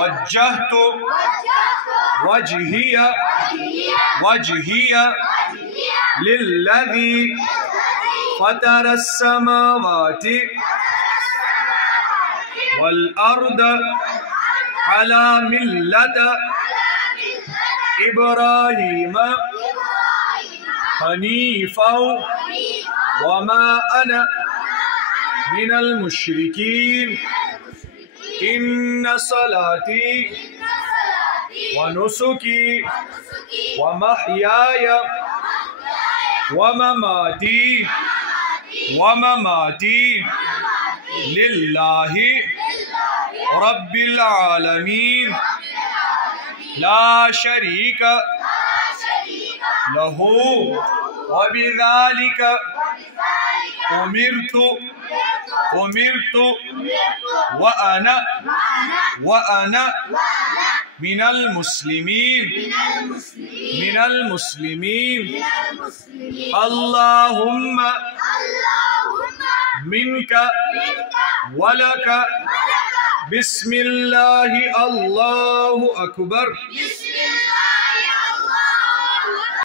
वज्जहतु वजहिया लिल्लज़ी फ़तरस्समावाति वल अर्द अला मिल्लत इब्राहीम हनीफ़ा वमा अना मिनल मुश्रिकीन इन्न सलाती व नुसुकी व महयाय व ममाती लिल्लाहि रब्बिल आलमीन ला शरीक लहू व बिज़ालिका उमिरतु व अना मिनल मुस्लिमीन अल्लाहुम्मा मिनका वलका बिस्मिल्लाहि अल्लाहु अकबर।